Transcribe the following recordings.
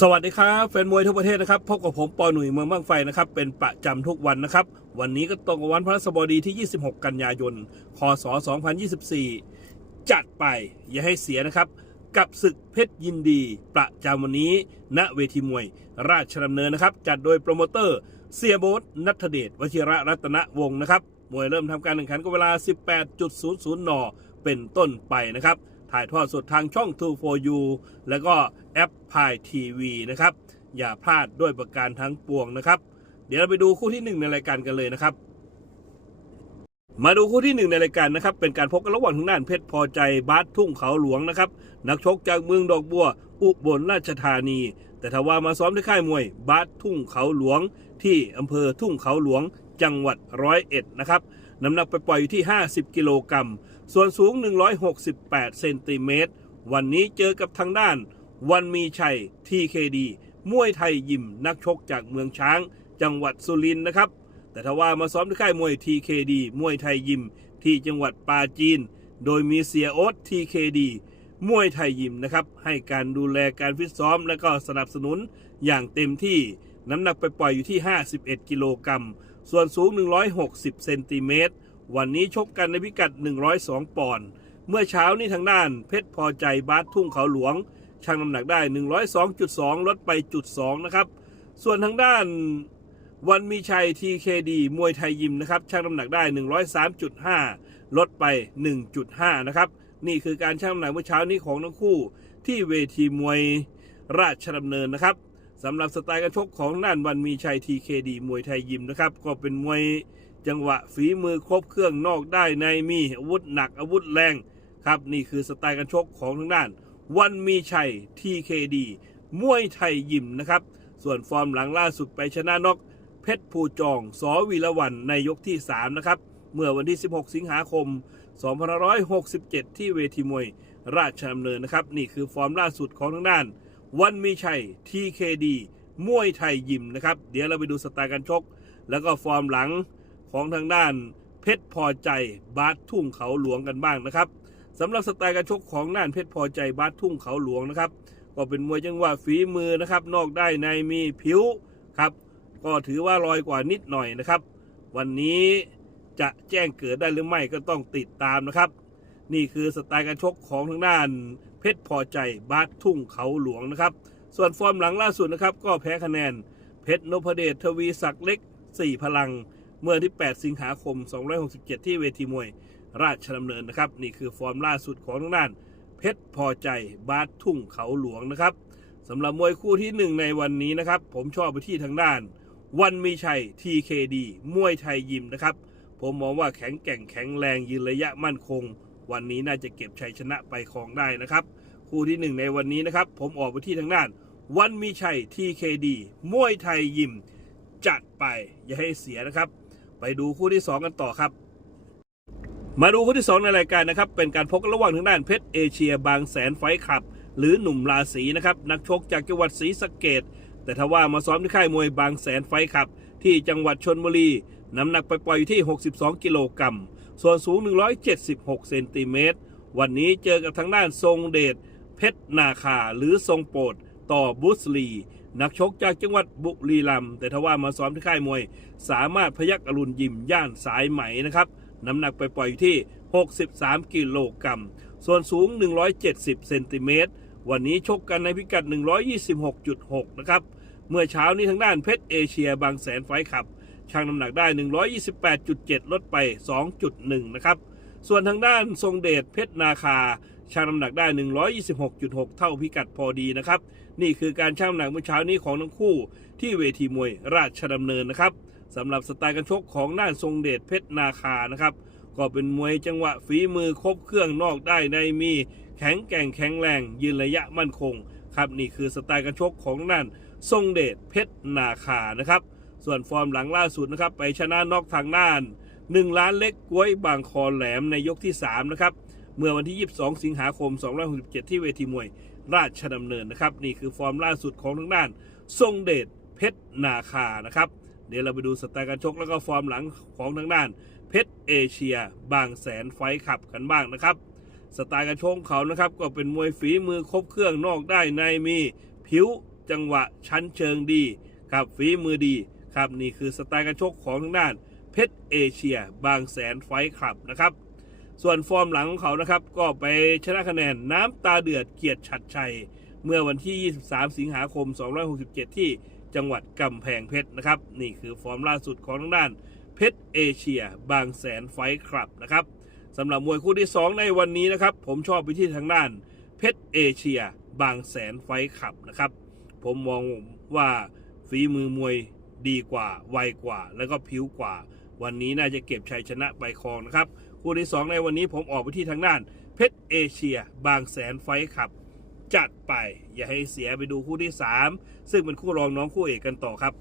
สวัสดีครับแฟนมวยทั่วประเทศนะครับพบกับผมปอหนุ่ยเมืองบ้างไฟนะครับเป็นประจำทุกวันนะครับ วันนี้ก็ตรงกับวันพระสบดีที่ 26 กันยายนคศ2024 จัดไปอย่าให้เสียนะครับ กับศึกเพชรยินดี ประจำวันนี้ ณเวทีมวย ราชดำเนินนะครับ จัดโดยโปรโมเตอร์ เสียโบ๊ทนัทเดชวชิระรัตนวงศ์นะครับมวยเริ่มทำการแข่งขันก็เวลา 18.00 น เป็นต้นไปนะครับ ถ่ายทอดสดทางช่อง2 for you แล้วก็แอปพายทีวีนะครับ อย่าพลาดด้วยประการทั้งปวงนะครับ เดี๋ยวเราไปดูคู่ที่หนึ่งในรายการกันเลยนะครับ มาดูคู่ที่หนึ่งในรายการนะครับ เป็นการพบกันระหว่างทางด้านเพชรพอใจบาสทุ่งเขาหลวงนะครับ นักชกจากเมืองดอกบัว อุบลราชธานี แต่ถ้าว่ามาซ้อมที่ค่ายมวยบาสทุ่งเขาหลวง ที่อำเภอทุ่งเขาหลวง จังหวัดร้อยเอ็ดนะครับน้ำหนักไปปล่อยอยู่ที่ 50 กิโลกรัม ส่วนสูง 168 เซนติเมตร วันนี้เจอกับทางด้าน วันมีชัย TKD มวยไทยยิมนักชกจากเมืองช้าง จังหวัดสุรินทร์นะครับ แต่ถ้าว่ามาซ้อมที่ค่ายมวย TKD มวยไทยยิมที่จังหวัดปราจีน โดยมีเสียโอ๊ต TKD มวยไทยยิมนะครับ ให้การดูแลการฟิตซ้อมและก็สนับสนุนอย่างเต็มที่น้ำหนักไปปล่อยอยู่ที่ 51 กิโลกรัม ส่วนสูง 160 เซนติเมตร วันนี้ชกกันในพิกัด 102 ปอนด์เมื่อเช้านี้ทางด้านเพชรพอใจบาสทุ่งเขาหลวงชั่งน้ำหนักได้ 102.2 ลดไปจุด2นะครับ ส่วนทางด้านวันมีชัย TKD มวยไทยยิมนะครับชั่งน้ำหนักได้ 103.5 ลดไป 1.5 นะครับ นี่คือการชั่งน้ำหนักเมื่อเช้านี้ของทั้งคู่ ที่เวทีมวยราชดำเนินนะครับสำหรับสไตล์การชกของด้านวันมีชัย TKD มวยไทยยิมนะครับ ก็เป็นมวย จังหวะฝีมือครบเครื่องนอกได้ในมีอาวุธหนักอาวุธแรง ครับ นี่คือสไตล์การชกของทางด้าน วันมีชัย TKD มวยไทยยิมนะครับ ส่วนฟอร์มหลังล่าสุดไปชนะนอกเพชรภูจองสอวีระวันในยกที่ 3 นะครับ เมื่อวันที่ 16 สิงหาคม 2567 ที่เวทีมวย ราชดำเนินนะครับ นี่คือฟอร์มล่าสุดของทางด้าน วันมีชัย TKD มวยไทยยิมนะครับ เดี๋ยวเราไปดูสไตล์การชก แล้วก็ฟอร์มหลัง ของทางด้านเพชรพอใจบาสทุ่งเขาหลวงกันบ้างนะครับสำหรับสไตล์การชกของด้านเพชรพอใจบาสทุ่งเขาหลวงนะครับ ก็เป็นมวยจังหวะฝีมือนะครับ นอกได้ในมีผิวครับ ก็ถือว่าลอยกว่านิดหน่อยนะครับ วันนี้จะแจ้งเกิดได้หรือไม่ก็ต้องติดตามนะครับ นี่คือสไตล์การชกของทางด้าน เพชรพอใจบาสทุ่งเขาหลวงนะครับ ส่วนฟอร์มหลังล่าสุดนะครับ ก็แพ้คะแนน เพชรนพเดชทวีศักดิ์เล็ก 4 พลัง เมื่อที่ 8 สิงหาคม 267 ที่เวทีมวยราชดำเนินนะครับ นี่คือฟอร์มล่าสุดของทางด้าน เพชรพอใจบาสทุ่งเขาหลวงนะครับสำหรับมวยคู่ที่หนึ่งในวันนี้นะครับ ผมชอบไปที่ทางด้าน วันมีชัย TKD มวยไทยยิมนะครับ ผมมองว่าแข็งแกร่งแข็งแรงยืนระยะมั่นคง วันนี้น่าจะเก็บชัยชนะไปครองได้นะครับ คู่ที่หนึ่งในวันนี้นะครับ ผมออกไปที่ทางด้าน วันมีชัย TKD มวยไทยยิม จัดไปอย่าให้เสียนะครับ ไปดูคู่ที่ 2 กันต่อครับ มาดูคู่ที่ 2 ในรายการนะครับ เป็นการพบกันระหว่างทางด้านเพชรเอเชียบางแสนไฟขับ หรือหนุ่มราศีนะครับนักชกจากจังหวัดศรีสะเกดแต่ถ้าว่ามาซ้อมที่ค่ายมวยบางแสนไฟขับ ที่จังหวัดชนบุรี น้ำหนักไปปล่อยอยู่ที่ 62 กิโลกรัมส่วนสูง 176 เซนติเมตรวันนี้เจอกับทางด้านทรงเดชเพชรนาคาหรือทรงโปรดต่อบุสลี นักชกจากจังหวัดบุรีรัมย์แต่ทว่ามาซ้อมที่ค่ายมวย สามารถพยักอรุณยิมย่านสายไหมนะครับ น้ำหนักไปปล่อยอยู่ที่ 63 กิโลกรัม ส่วนสูง 170 เซนติเมตร วันนี้ชกกันในพิกัด 126.6 นะครับ เมื่อเช้านี้ทางด้านเพชรเอเชียบางแสนไฟท์ขับชั่งน้ำหนักได้ 128.7 ลดไป 2.1 นะครับ ส่วนทางด้านทรงเดชเพชรนาคา ชั่งน้ำหนักได้ 126.6 เท่าพิกัดพอดีนะครับ นี่คือการชั่งน้ำหนักเมื่อเช้านี้ของทั้งคู่ ที่เวทีมวยราชดำเนินนะครับสำหรับสไตล์การชกของด้านทรงเดชเพชรนาคานะครับก็เป็นมวยจังหวะฝีมือครบเครื่องนอกได้ในมี แข็งแกร่งแข็งแรง ยืนระยะมั่นคงครับนี่คือสไตล์การชกของด้านทรงเดชเพชรนาคานะครับส่วนฟอร์มหลังล่าสุดนะครับไปชนะนอกทางด้าน 1 ล้านเล็กกล้วยบางคอแหลมในยกที่3นะครับ เมื่อวันที่ 22 สิงหาคม 2567 ที่เวทีมวยราชดำเนินนะครับ นี่คือฟอร์มล่าสุดของทางด้าน ทรงเดชเพชรนาคานะครับ เดี๋ยวเราไปดูสไตล์การชกแล้วก็ฟอร์มหลังของทางด้าน เพชรเอเชีย บางแสนไฟขับกันบ้างนะครับ สไตล์การชกเขานะครับ ก็เป็นมวยฝีมือครบเครื่องนอกได้ในมีผิวจังหวะชั้นเชิงดีครับฝีมือดีครับนี่คือสไตล์การชกของทางด้าน เพชรเอเชีย บางแสนไฟท์คลับนะครับ ส่วนฟอร์มหลังของเขานะครับ ก็ไปชนะคะแนนน้ำตาเดือดเกียรติชัดชัย เมื่อวันที่ 23 สิงหาคม 267 ที่จังหวัดกำแพงเพชรนะครับ นี่คือฟอร์มล่าสุดของทางด้านเพชรเอเชีย บางแสนไฟคลับนะครับสำหรับมวยคู่ที่ 2 ในวันนี้นะครับ ผมชอบไปที่ทางด้านเพชรเอเชีย บางแสนไฟท์คลับนะครับ ผมมองว่าฝีมือมวยดีกว่าไวกว่า แล้วก็ผิวกว่า วันนี้น่าจะเก็บชัยชนะไปครองนะครับ คู่ที่ 2 ในวันนี้ผมออกไปที่ทางด้าน เพชรเอเชีย บางแสนไฟท์คลับ จัดไป อย่าให้เสียไปดูคู่ที่ 3 ซึ่งเป็นคู่รองน้องคู่เอกกันต่อครับ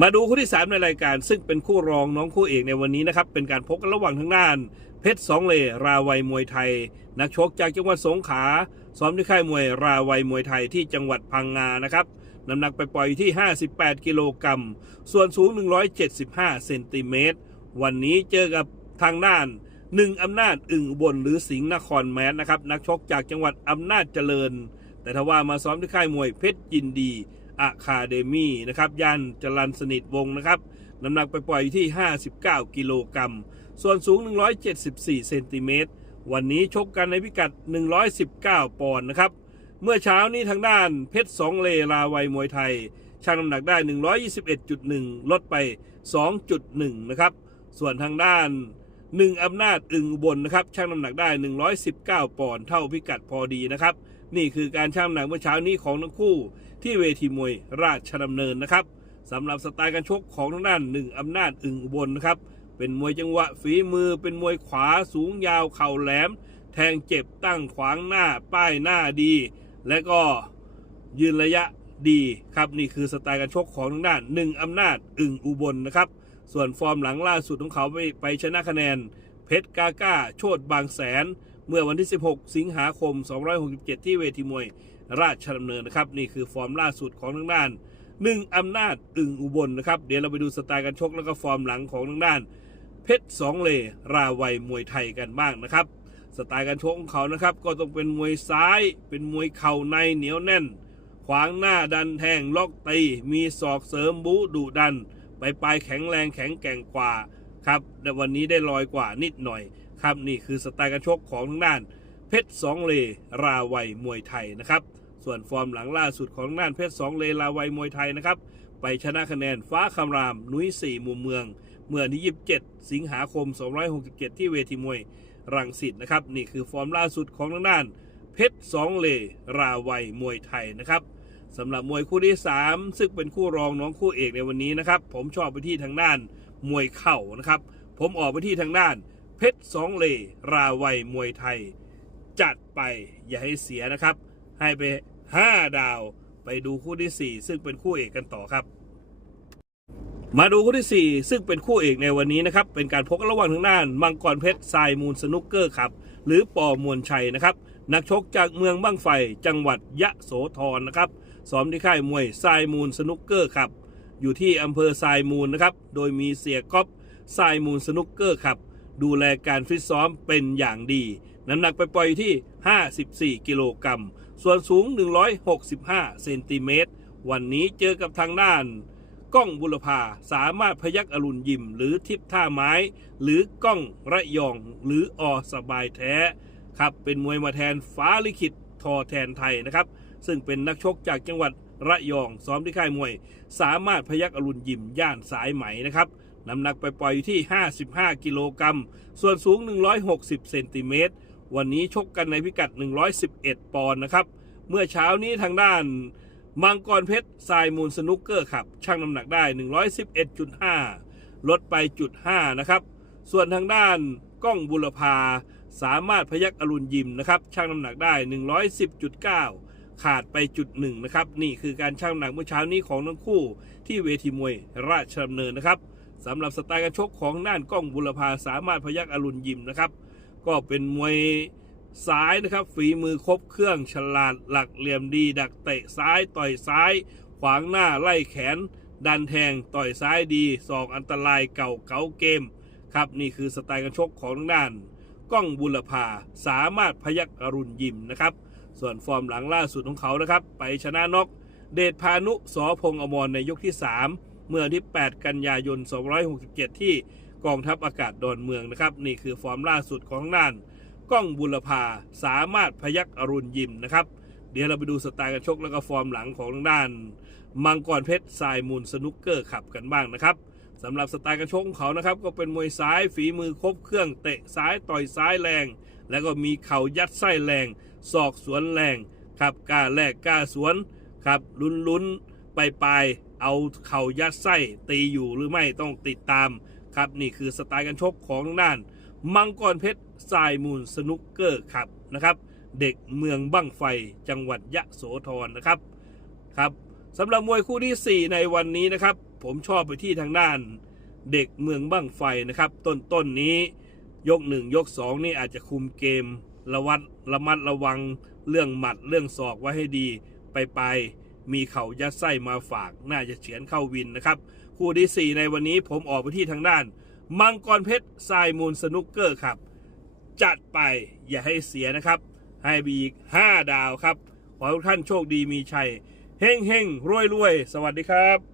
มาดูคู่ที่ 3 ในรายการ ซึ่งเป็นคู่รองน้องคู่เอกในวันนี้นะครับเป็นการพบกันระหว่างทางด้าน เพชรสองเลราวัยมวยไทย นักชกจากจังหวัดสงขลาซ้อมที่ค่ายมวยราวัยมวยไทยที่จังหวัดพังงานะครับน้ำหนักไปปล่อยที่ 58 กิโลกรัม ส่วนสูง 175 เซนติเมตร วันนี้เจอกับ ทางด้านหนึ่งอำนาจอึ่งบลหรือสิงห์นครแมสนะครับนักชกจากจังหวัดอำนาจเจริญ แต่ถ้าว่ามาซ้อมที่ค่ายมวยเพชรยินดีอะคาเดมี่นะครับย่านจรันสนิทวงนะครับน้ำหนักไปปล่อยอยู่ที่ 59 กิโลกรัมส่วนสูง 174 เซนติเมตรวันนี้ชกกันในพิกัด 119 ปอนด์นะครับ เมื่อเช้านี้ทางด้านเพชรสองเลลาวัยมวยไทยชั่งน้ำหนักได้ 121.1 ลดไป 2.1 นะครับ ส่วนทางด้าน หนึ่งอำนาจอึงบลนะครับชั่งน้ำหนักได้ 119 ปอนด์เท่าพิกัดพอดีนะครับ นี่คือการชั่งน้ำหนักเมื่อเช้านี้ของทั้งคู่ ที่เวทีมวยราชดำเนินนะครับสำหรับสไตล์การชกของทางด้านหนึ่งอำนาจอึงบลนะครับเป็นมวยจังหวะฝีมือ เป็นมวยขวาสูงยาวเข่าแหลม แทงเจ็บตั้งขวางหน้าป้ายหน้าดี และก็ยืนระยะดีครับนี่คือสไตล์การชกของทางด้านหนึ่งอำนาจอึ่งอุบลนะครับ ส่วนฟอร์มหลังล่าสุดของเขาไปไปชนะคะแนน เพชรกาก้า โชดบางแสน เมื่อวันที่ 16 สิงหาคม 267 ที่เวทีมวยราชดำเนินนะครับ นี่คือฟอร์มล่าสุดของทางด้านหนึ่งอำนาจอึ่งอุบลนะครับ เดี๋ยวเราไปดูสไตล์การชกแล้วก็ฟอร์มหลังของทางด้าน เพชรสองเลราวัยมวยไทยกันบ้างนะครับ สไตล์การชกของเขานะครับ ก็ต้องเป็นมวยซ้าย เป็นมวยเข่าในเหนียวแน่น ขวางหน้าดันแทงล็อกตีมีศอกเสริมบูดุดัน ไปปลายแข็งแรงแข็งแกร่งกว่าครับแต่วันนี้ได้ลอยกว่านิดหน่อยครับนี่คือสไตล์การชกของทางด้าน เพชรสองเลราวัยมวยไทยนะครับ ส่วนฟอร์มหลังล่าสุดของทางด้านเพชรสองเลราวัยมวยไทยนะครับไปชนะคะแนนฟ้าคำรามนุ้ยสี่มุมเมือง เมื่อวันที่ 27 สิงหาคม 267 ที่เวทีมวยรังสิตนะครับ นี่คือฟอร์มล่าสุดของทางด้าน เพชรสองเลราวัยมวยไทยนะครับ สำหรับมวยคู่ที่ 3 ซึ่งเป็นคู่รองน้องคู่เอกในวันนี้นะครับ ผมชอบไปที่ทางด้านมวยเข่านะครับ ผมออกไปที่ทางด้าน เพชรสองเลราวัยมวยไทย จัดไปอย่าให้เสียนะครับ ให้ไป 5 ดาวไปดูคู่ที่ 4 ซึ่งเป็นคู่เอกกันต่อครับ มาดูคู่ที่ 4 ซึ่งเป็นคู่เอกในวันนี้นะครับ เป็นการพบกันระหว่างทางด้าน มังกรเพชรทรายมูลสนุกเกอร์ครับ หรือปอมวลชัยนะครับ นักชกจากเมืองบ้างไฟจังหวัดยะโสธรนะครับซ้อมที่ค่ายมวยทรายมูลสนุกเกอร์ครับ อยู่ที่อำเภอทรายมูลนะครับ โดยมีเสียก๊อฟทรายมูลสนุกเกอร์ครับ ดูแลการฟิตซ้อมเป็นอย่างดี น้ำหนักไปปล่อยที่ 54 กิโลกรัม ส่วนสูง 165 เซนติเมตร วันนี้เจอกับทางด้าน ก้องบุรพาสามารถพยักอรุณยิมหรือทิพท่าไม้ หรือก้องระยองหรืออสบายแท้ ครับเป็นมวยมาแทนฟ้าลิขิตทอแทนไทยนะครับ ซึ่งเป็นนักชกจากจังหวัดระยองซ้อมที่ค่ายมวย สามารถพยักอรุณยิมย่านสายไหมนะครับน้ำหนักไปปล่อยอยู่ที่ 55 กิโลกรัม ส่วนสูง 160 เซนติเมตร วันนี้ชกกันในพิกัด 111 ปอนด์นะครับ เมื่อเช้านี้ทางด้าน มังกรเพชรทรายมูลสนุกเกอร์ครับ ชั่งน้ำหนักได้ 111.5 ลดไปจุด5นะครับ ส่วนทางด้านก้องบุรพา สามารถพยักอรุณยิมนะครับชั่งน้ำหนักได้ 110.9 ขาดไปจุดหนึ่งนะครับนี่คือการชั่งน้ำหนักเมื่อเช้านี้ของทั้งคู่ ที่เวทีมวยราชดำเนินนะครับสำหรับสไตล์การชกของด้านกล้องบุรพาสามารถพยักอรุณยิมนะครับก็เป็นมวยซ้ายนะครับฝีมือครบเครื่องฉลาดหลักเหลี่ยมดี ดักเตะซ้ายต่อยซ้าย ขวางหน้าไล่แขน ดันแทงต่อยซ้ายดีศอกอันตรายเก่าเก๋าเกมครับนี่คือสไตล์การชกของทางด้าน ก้องบุรพาสามารถพยักอรุณยิมนะครับ ส่วนฟอร์มหลังล่าสุดของเขานะครับ ไปชนะนกเดชพานุสอพงอมรในยกที่ 3 เมื่อที่ 8 กันยายน 267 ที่กองทัพอากาศดอนเมืองนะครับ นี่คือฟอร์มล่าสุดของทางด้านก้องบุรพาสามารถพยักอรุณยิมนะครับ เดี๋ยวเราไปดูสไตล์การชกแล้วก็ฟอร์มหลังของทางด้าน มังกรเพชรทรายมูลสนุกเกอร์ขับกันบ้างนะครับ สำหรับสไตล์การชกของเขานะครับก็เป็นมวยซ้ายฝีมือครบเครื่องเตะซ้ายต่อยซ้ายแรง แล้วก็มีเข่ายัดไส้แรงศอกสวนแรงครับกล้าแลกกล้าสวนครับลุ้นลุ้นไปไปเอาเข่ายัดไส้ตีอยู่หรือไม่ต้องติดตามครับนี่คือสไตล์การชกของด้าน มังกรเพชรทรายมูลสนุกเกอร์ครับนะครับ เด็กเมืองบั้งไฟจังหวัดยะโสธรนะครับครับสำหรับมวยคู่ที่ 4 ในวันนี้นะครับ ผมชอบไปที่ทางด้านเด็กเมืองบั้งไฟนะครับ ต้นต้นนี้ยก 1 ยก 2 นี่อาจจะคุมเกมระวัดระมัดระวังเรื่องหมัดเรื่องศอกไว้ให้ดีไปไปมีเข่ายัดไส้มาฝาก น่าจะเฉือนเข้าวินนะครับ คู่ที่ 4 ในวันนี้ผมออกไปที่ทางด้าน มังกรเพชรทรายมูลสนุกเกอร์ครับ จัดไปอย่าให้เสียนะครับ ให้บีอีก 5 ดาวครับ ขอทุกท่านโชคดีมีชัยเฮ่งเฮ่งรวยรวยสวัสดีครับ